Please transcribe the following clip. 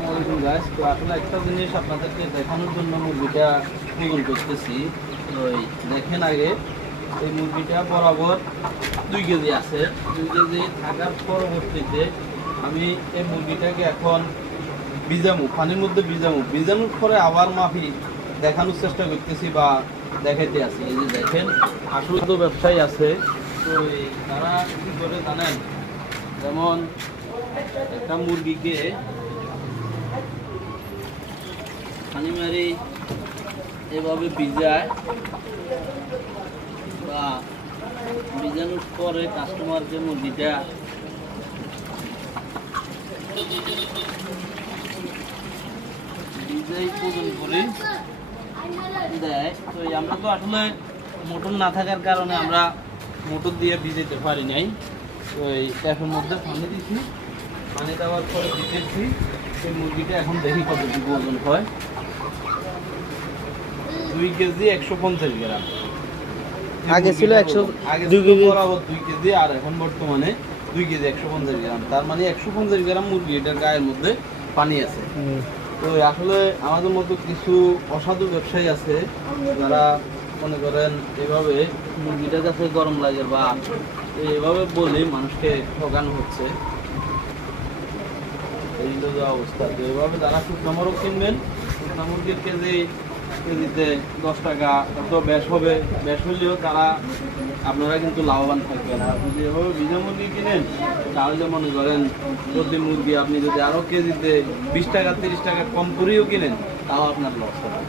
আসসালামু আলাইকুম গাইস। তো আসলে একটা জিনিস আপনাদেরকে দেখানোর জন্য মুরগিটা ওজন করতেছি। ওই দেখেন আগে এই মুরগিটা বরাবর 2 কেজি আছে। 2 কেজি থাকার পরবর্তীতে আমি এই মুরগিটাকে এখন ভিজামু, পানির মধ্যে ভিজানোর পরে আবার মাফি দেখানোর চেষ্টা করতেছি বা দেখাইতে আছি। এই যে দেখেন আসলে তো ব্যবসায়ী আছে, তো তারা কি করে জানেন, যেমন একটা মুরগিকে পানি মারি এভাবে ভিজায় বা ভিজানোর পরে কাস্টমারকে মুরগিটা ভিজাই ওজন করে দেয়। তো আমরা তো আসলে মোটর না থাকার কারণে আমরা মোটর দিয়ে ভিজাতে পারি নাই। তো এই ট্যাপের মধ্যে পানি দিচ্ছি, পানি দেওয়ার পরে ভিজেছি। সেই মুরগিটা এখন দেখি কতটুকু ওজন হয়। 2 কেজি 150 গ্রাম। আগে ছিল 100, আগে 2 কেজি বরাবর 2 কেজি, আর এখন বর্তমানে 2 কেজি 150 গ্রাম। তার মানে 150 গ্রাম মুরগি এটার গায়ের মধ্যে পানি আছে। তো আসলে আমাদের মতো কিছু অসাধু ব্যবসায়ী আছে যারা মনে করেন এভাবে মুরগিটার কাছে গরম লাগে বা এভাবে বলে মানুষকে ঠকানো হচ্ছে। এই হলো যে অবস্থা। তো এভাবে যারা শুকনো মোরগ কিনবেন, শুকনো মুরগির কেজিতে 10 টাকা অত বেশ হবে, বেশ হলেও তারা আপনারা কিন্তু লাভবান থাকবেন। আর যদি এভাবে ভিজা মুরগি কিনেন তাহলে মনে করেন প্রতি মুরগি আপনি যদি আরও কেজিতে 20 টাকা 30 টাকা কম করেও কিনেন তাও আপনার লস হবে।